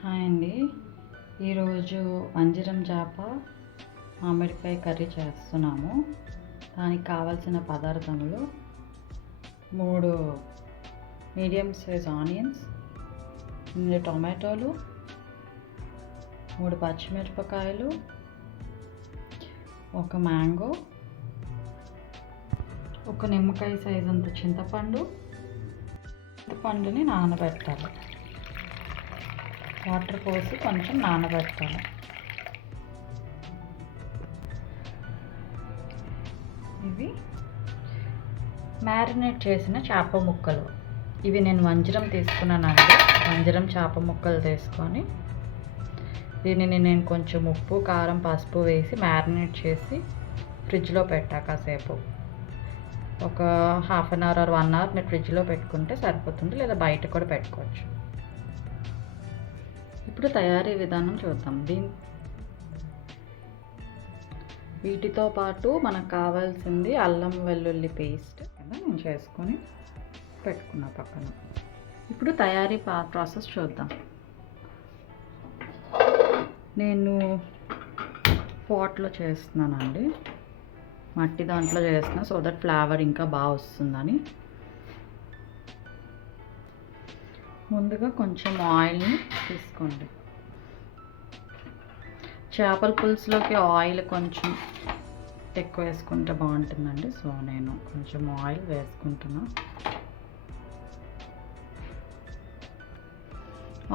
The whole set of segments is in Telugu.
హాయ్ అండి. ఈరోజు వంజరం చేప మామిడికాయ కర్రీ చేస్తున్నాము. దానికి కావాల్సిన పదార్థములు 3 మీడియం సైజ్ ఆనియన్స్, 8 టొమాటోలు, 3 పచ్చిమిరపకాయలు, 1 మ్యాంగో, 1 నిమ్మకాయ సైజ్ అంత చింతపండుని నానబెట్టాలి. వాటర్ పోసి కొంచెం నానబెట్టాలి. ఇవి మ్యారినేట్ చేసిన చేప ముక్కలు. ఇవి నేను వంజరం తీసుకున్నానండి. వంజరం చేప ముక్కలు తీసుకొని దీనిని నేను కొంచెం ఉప్పు, కారం, పసుపు వేసి మ్యారినేట్ చేసి ఫ్రిడ్జ్లో పెట్టా కాసేపు. ఒక half an hour or 1 hour మీరు ఫ్రిడ్జ్లో పెట్టుకుంటే సరిపోతుంది, లేదా బయట కూడా పెట్టుకోవచ్చు. ఇప్పుడు తయారీ విధానం చూద్దాం. వీటితో పాటు మనకు కావాల్సింది అల్లం వెల్లుల్లి పేస్ట్ నేను చేసుకొని పెట్టుకున్నా పక్కన. ఇప్పుడు తయారీ ప్రాసెస్ చూద్దాం. నేను పాట్లో చేస్తున్నానండి, మట్టి దాంట్లో చేస్తున్నా, సో దట్ ఫ్లేవర్ ఇంకా బాగా వస్తుందని. ముందుగా కొంచెం ఆయిల్ని తీసుకోండి. చేపల పులుసులోకి ఆయిల్ కొంచెం ఎక్కువ వేసుకుంటే బాగుంటుందండి, సో నేను కొంచెం ఆయిల్ వేసుకుంటున్నా.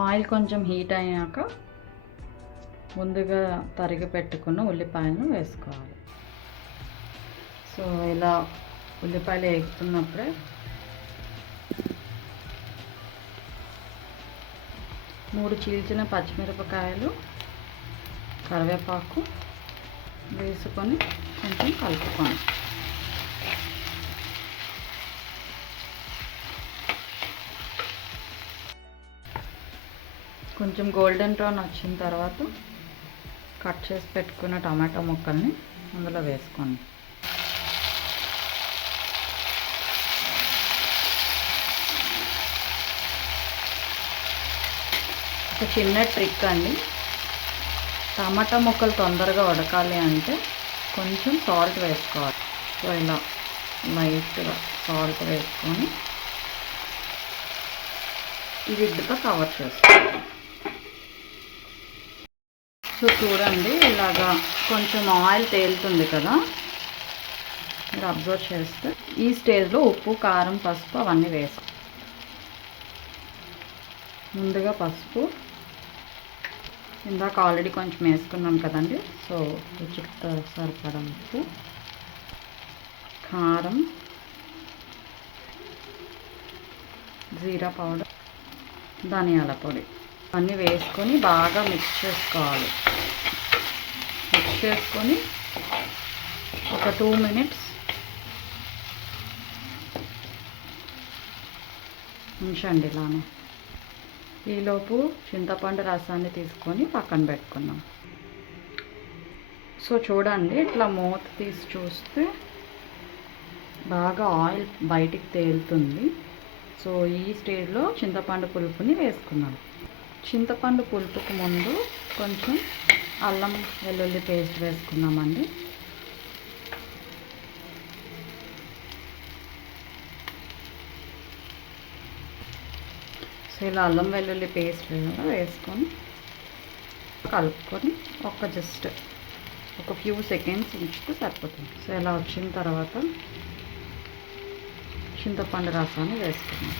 ఆయిల్ కొంచెం హీట్ అయ్యాక ముందుగా తరిగి పెట్టుకున్న ఉల్లిపాయలను వేసుకోవాలి. సో ఇలా ఉల్లిపాయలు వేగుతున్నప్పుడే 3 చీల్చిన పచ్చిమిరపకాయలు, కరివేపాకు వేసుకొని కొంచెం కలుపుకోండి. కొంచెం గోల్డెన్ బ్రౌన్ వచ్చిన తర్వాత కట్ చేసి పెట్టుకున్న టమాటా ముక్కల్ని అందులో వేసుకోండి. ఒక చిన్న ట్రిక్ అండి, టమాటా ముక్కలు తొందరగా ఉడకాలి అంటే కొంచెం సాల్ట్ వేసుకోవాలి. సో ఇలా లైట్గా సాల్ట్ వేసుకొని ఈ లిడ్తో కవర్ చేసుకోవాలి. సో చూడండి, ఇలాగా కొంచెం ఆయిల్ తేలుతుంది కదా, మీరు అబ్జర్వ్ చేస్తే ఈ స్టేజ్లో ఉప్పు, కారం, పసుపు అవన్నీ వేసుకో. ముందుగా పసుపు ఇందాక ఆల్రెడీ కొంచెం వేసుకున్నాం కదండి, సో రుచికి సరిపడా ఉప్పు, కారం, జీరా పౌడర్, ధనియాల పొడి అన్నీ వేసుకొని బాగా మిక్స్ చేసుకోవాలి. మిక్స్ చేసుకొని ఒక 2 మినిట్స్ ఉంచండి ఇలానే. ఈలోపు చింతపండు రసాన్ని తీసుకొని పక్కన పెట్టుకున్నాం. సో చూడండి, ఇట్లా మూత తీసి చూస్తే బాగా ఆయిల్ బయటికి తేలుతుంది. సో ఈ స్టేజ్లో చింతపండు పులుపుని వేసుకున్నాం. చింతపండు పులుపుకు ముందు కొంచెం అల్లం వెల్లుల్లి పేస్ట్ వేసుకున్నామండి. సో ఇలా అల్లం వెల్లుల్లి పేస్ట్ వేసుకొని కలుపుకొని జస్ట్ ఒక ఫ్యూ సెకండ్స్ ఉంచితే సరిపోతుంది. సో ఇలా వచ్చిన తర్వాత చింతపండు రసాన్ని వేసుకున్నాం.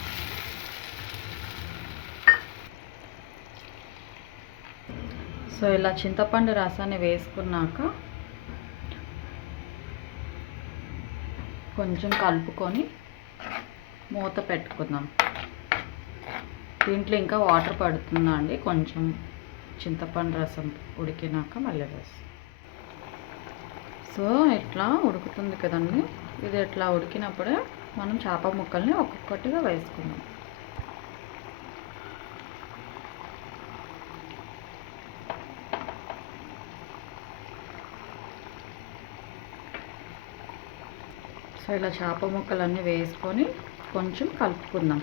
సో ఇలా చింతపండు రసాన్ని వేసుకున్నాక కొంచెం కలుపుకొని మూత పెట్టుకుందాం. దీంట్లో ఇంకా వాటర్ పడుతుందండి, కొంచెం చింతపండు రసం ఉడికినాక మళ్ళీ వేస్తాం. సో ఇట్లా ఉడుకుతుంది కదండి, ఇది ఇట్లా ఉడికినప్పుడే మనం చేప ముక్కల్ని ఒక్కొక్కటిగా వేసుకుందాం. సో ఇలా చేప ముక్కలన్నీ వేసుకొని కొంచెం కలుపుకుందాం.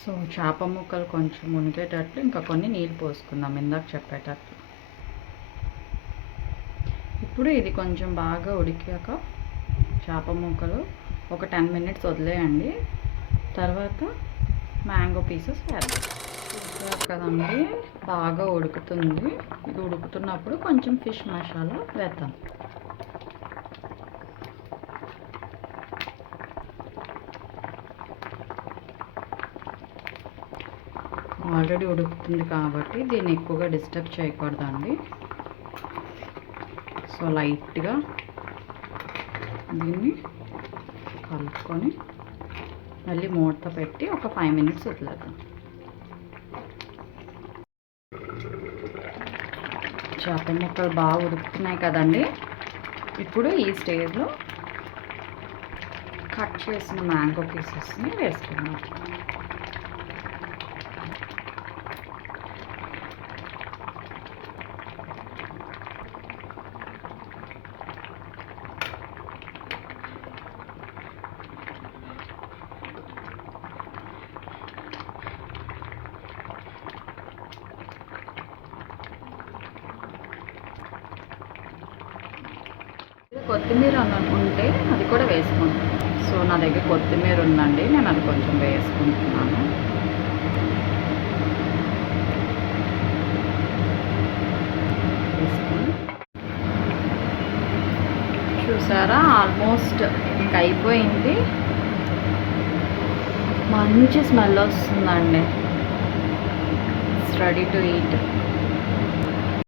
సో చేప ముక్కలు కొంచెం మునిగేటట్లు ఇంకా కొన్ని నీళ్ళు పోసుకుందాం ఇందాక చెప్పేటట్లు. ఇప్పుడు ఇది కొంచెం బాగా ఉడికాక చేప ముక్కలు ఒక 10 మినిట్స్ వదిలేయండి. తర్వాత మ్యాంగో పీసెస్ వేద్దాం. చూసారు కదండి, బాగా ఉడుకుతుంది. ఇది ఉడుకుతున్నప్పుడు కొంచెం ఫిష్ మసాలా వేద్దాం. ఆల్రెడీ ఉడుకుతుంది కాబట్టి దీన్ని ఎక్కువగా డిస్టర్బ్ చేయకూడదండి. సో లైట్గా దీన్ని కలుపుకొని మళ్ళీ మూత పెట్టి ఒక 5 మినిట్స్ వదిలేద్దాం. చేప ముక్కలు బాగా ఉడుకుతున్నాయి కదండి. ఇప్పుడు ఈ స్టేజ్లో కట్ చేసిన మ్యాంగో పీసెస్ని వేసుకుందాం. కొత్తిమీర ఉంటే అది కూడా వేసుకుంటాను. సో నా దగ్గర కొత్తిమీర ఉందండి, నేను అది కొంచెం వేసుకుంటున్నాను. చూసారా, ఆల్మోస్ట్ ఇంక అయిపోయింది. మంచి స్మెల్ వస్తుందండి. It's ready to eat.